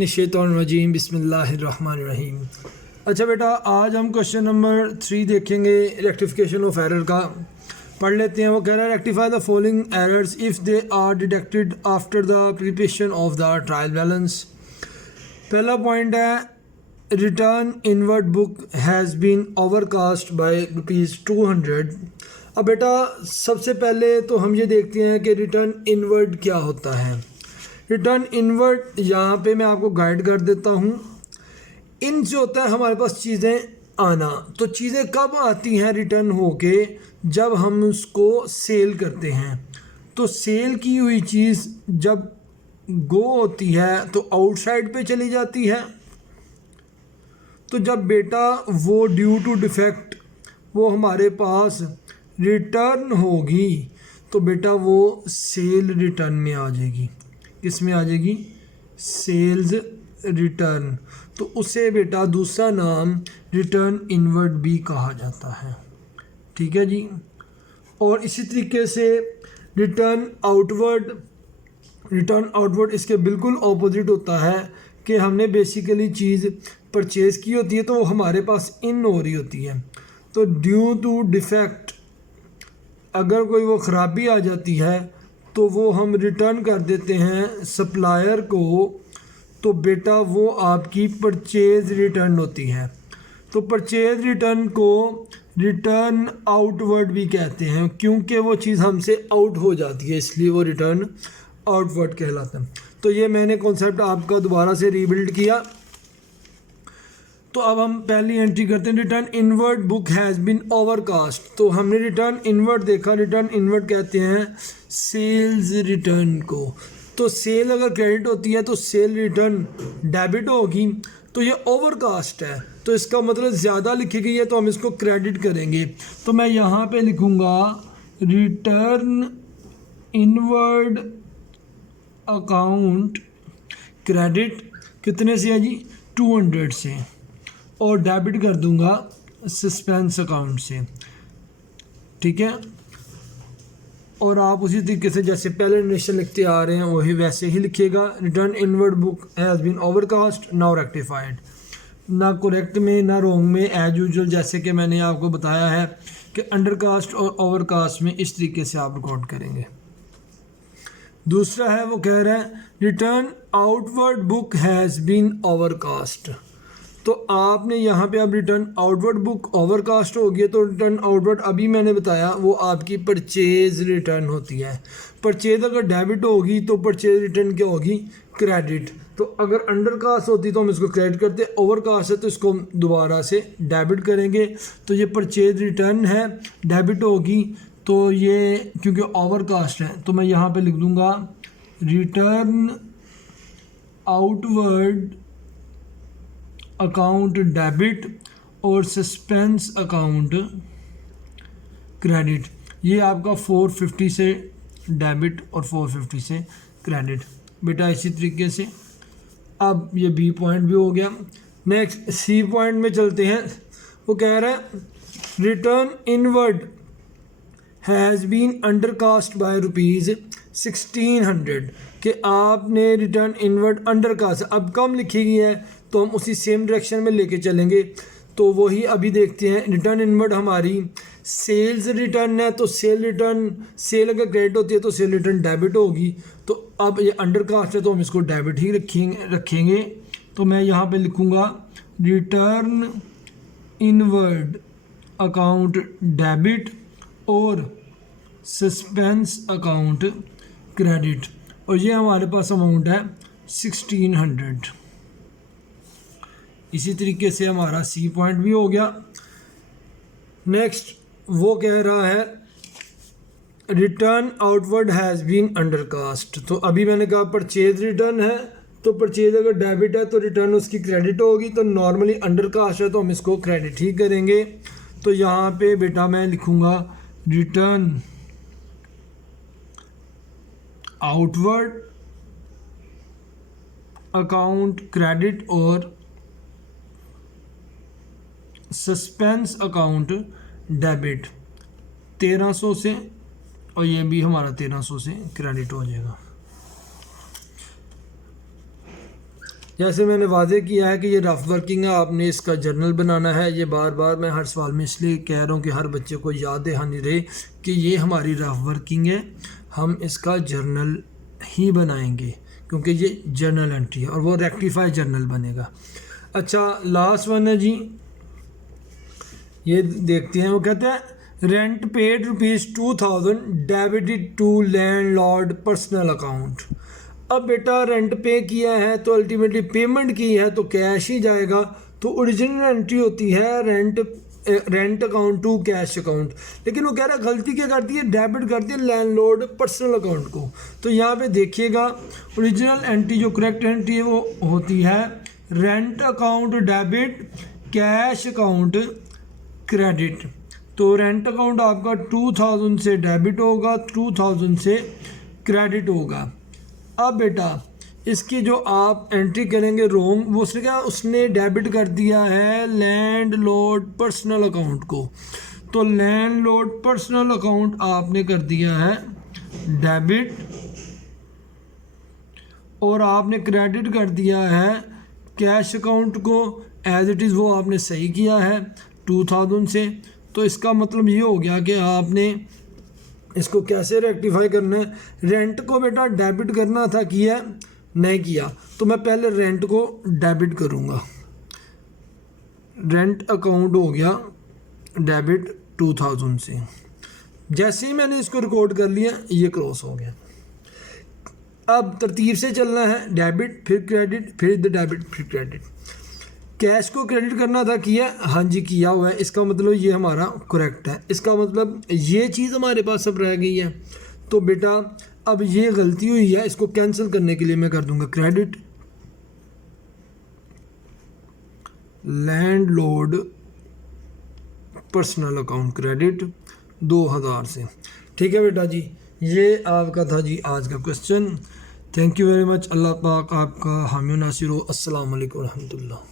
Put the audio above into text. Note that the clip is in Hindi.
मिनश्शैतानिर्रजीम बिस्मिल्लाहिर्रहमानिर्रहीम। अच्छा बेटा, आज हम क्वेश्चन नंबर 3 देखेंगे रेक्टिफिकेशन ऑफ एरर का। पढ़ लेते हैं। वो कह रहा है rectify the following errors if they are detected after the preparation of the trial balance. पहला पॉइंट है return inward book has been overcast by ₹200। अब बेटा सबसे पहले तो हम ये देखते हैं कि रिटर्न इनवर्ड क्या होता है। रिटर्न इनवर्ड यहाँ पे मैं आपको गाइड कर देता हूँ। इन से होता है हमारे पास चीज़ें आना। तो चीज़ें कब आती हैं रिटर्न होके? जब हम उसको सेल करते हैं। तो सेल की हुई चीज़ जब गो होती है तो आउटसाइड पे चली जाती है। तो जब बेटा वो ड्यू टू डिफेक्ट वो हमारे पास रिटर्न होगी तो बेटा वो सेल रिटर्न में आ जाएगी। किस में आ जाएगी? Sales return. तो उसे बेटा दूसरा नाम रिटर्न इनवर्ड भी कहा जाता है। ठीक है जी। और इसी तरीके से रिटर्न आउटवर्ड इसके बिल्कुल ऑपोजिट होता है कि हमने बेसिकली चीज़ परचेज़ की होती है तो वो हमारे पास इन हो रही होती है। तो ड्यू टू डिफेक्ट अगर कोई वो ख़राबी आ जाती है तो वो हम रिटर्न कर देते हैं सप्लायर को। तो बेटा वो आपकी परचेज़ रिटर्न होती है। तो परचेज़ रिटर्न को रिटर्न आउटवर्ड भी कहते हैं क्योंकि वो चीज़ हमसे आउट हो जाती है, इसलिए वो रिटर्न आउटवर्ड कहलाता है। तो ये मैंने कॉन्सेप्ट आपका दोबारा से रीबिल्ड किया। तो अब हम पहली एंट्री करते हैं। Return inward book has been overcast. तो हमने रिटर्न इनवर्ड देखा। रिटर्न इनवर्ड कहते हैं सेल्स रिटर्न को। तो सेल अगर क्रेडिट होती है तो सेल रिटर्न डेबिट होगी। तो ये ओवरकास्ट है तो इसका मतलब ज़्यादा लिखी गई है तो हम इसको क्रेडिट करेंगे। तो मैं यहाँ पे लिखूँगा रिटर्न इनवर्ड अकाउंट क्रेडिट कितने से है जी? 200 से। और डेबिट कर दूंगा सस्पेंस अकाउंट से। ठीक है। और आप उसी तरीके से जैसे पहले नरेशन लिखते आ रहे हैं वही वैसे ही लिखिएगा। Return inward book has been overcast now rectified. ना करेक्ट में ना रॉन्ग में, एज यूजुअल जैसे कि मैंने आपको बताया है कि अंडरकास्ट और ओवरकास्ट में इस तरीके से आप रिकॉर्ड करेंगे। दूसरा है वो कह रहा है return outward book has been overcast. तो आपने यहाँ पे अब रिटर्न आउटवर्ड बुक ओवरकास्ट हो गई। तो रिटर्न आउटवर्ड अभी मैंने बताया वो आपकी परचेज रिटर्न होती है। परचेज अगर डेबिट होगी तो परचेज रिटर्न क्या होगी? क्रेडिट। तो अगर अंडरकास्ट होती तो हम इसको क्रेडिट करते, ओवरकास्ट है तो इसको हम दोबारा से डेबिट करेंगे। तो ये परचेज रिटर्न है, डेबिट होगी। तो ये क्योंकि ओवरकास्ट है तो मैं यहाँ पे लिख दूँगा रिटर्न आउटवर्ड अकाउंट डेबिट और सस्पेंस अकाउंट क्रेडिट। ये आपका 450 से डेबिट और 450 से क्रेडिट। बेटा इसी तरीके से अब ये बी पॉइंट भी हो गया। नेक्स्ट सी पॉइंट में चलते हैं। वो कह रहा है return inward has been undercast by ₹1600 कि आपने रिटर्न इनवर्ड अंडरकास्ट अब कम लिखी गई है तो हम उसी सेम डायरेक्शन में लेके चलेंगे। तो वही अभी देखते हैं। रिटर्न इनवर्ड हमारी सेल्स रिटर्न है तो सेल अगर क्रेडिट होती है तो सेल रिटर्न डेबिट होगी। तो अब ये अंडरकास्ट है तो हम इसको डेबिट ही रखेंगे। तो मैं यहाँ पे लिखूँगा रिटर्न इनवर्ड अकाउंट डेबिट और सस्पेंस अकाउंट क्रेडिट। और ये हमारे पास अमाउंट है 1600। इसी तरीके से हमारा सी पॉइंट भी हो गया। नेक्स्ट वो कह रहा है return outward has been undercast. तो अभी मैंने कहा परचेज रिटर्न है तो परचेज अगर डेबिट है तो रिटर्न उसकी क्रेडिट होगी। तो नॉर्मली अंडरकास्ट है तो हम इसको क्रेडिट ही करेंगे। तो यहाँ पे बेटा मैं लिखूँगा रिटर्न आउटवर्ड अकाउंट क्रेडिट और सस्पेंस अकाउंट डेबिट 1300 से, और ये भी हमारा 1300 से क्रेडिट हो जाएगा। जैसे मैंने वादे किया है कि ये रफ वर्किंग है, आपने इसका जर्नल बनाना है। ये बार बार मैं हर सवाल में इसलिए कह रहा हूँ कि हर बच्चे को याद दहानी रहे कि ये हमारी रफ वर्किंग है, हम इसका जर्नल ही बनाएंगे क्योंकि ये जर्नल एंट्री है और वो रेक्टिफाई जर्नल बनेगा। अच्छा, लास्ट वन है जी, ये देखते हैं। वो कहते हैं rent paid ₹2000 debited to landlord personal account. अब बेटा रेंट पे किया है तो अल्टीमेटली पेमेंट की है तो कैश ही जाएगा, तो ओरिजिनल एंट्री होती है rent account to cash account. लेकिन वो कह रहा है गलती क्या करती है, डेबिट करती है लैंडलॉर्ड पर्सनल अकाउंट को। तो यहाँ पे देखिएगा ओरिजिनल एंट्री जो करेक्ट एंट्री है वो होती है rent account debit, cash account credit. तो रेंट अकाउंट आपका 2000 से डेबिट होगा, 2000 से क्रेडिट होगा। अब बेटा इसकी जो आप एंट्री करेंगे रोंग, वो उसने क्या, उसने डेबिट कर दिया है लैंडलॉर्ड पर्सनल अकाउंट को। तो लैंडलॉर्ड पर्सनल अकाउंट आपने कर दिया है डेबिट और आपने क्रेडिट कर दिया है कैश अकाउंट को एज इट इज़, वो आपने सही किया है 2000 से। तो इसका मतलब ये हो गया कि आपने इसको कैसे रेक्टिफाई करना है। रेंट को बेटा डेबिट करना था, किया नहीं किया, तो मैं पहले रेंट को डेबिट करूँगा। रेंट अकाउंट हो गया डेबिट 2000 से। जैसे ही मैंने इसको रिकॉर्ड कर लिया ये क्रॉस हो गया। अब तरतीब से चलना है, डेबिट फिर क्रेडिट फिर डेबिट फिर क्रेडिट। कैश को क्रेडिट करना था, किया, हाँ जी किया हुआ है। इसका मतलब ये हमारा करेक्ट है। इसका मतलब ये चीज़ हमारे पास अब रह गई है। तो बेटा अब ये गलती हुई है, इसको कैंसिल करने के लिए मैं कर दूंगा credit landlord personal account credit 2000 से। ठीक है बेटा जी, ये आपका था जी आज का question. Thank you very much. Allah पाक आपका हामी नासिर हो। अस्सलाम वालेकुम रहमतुल्लाह।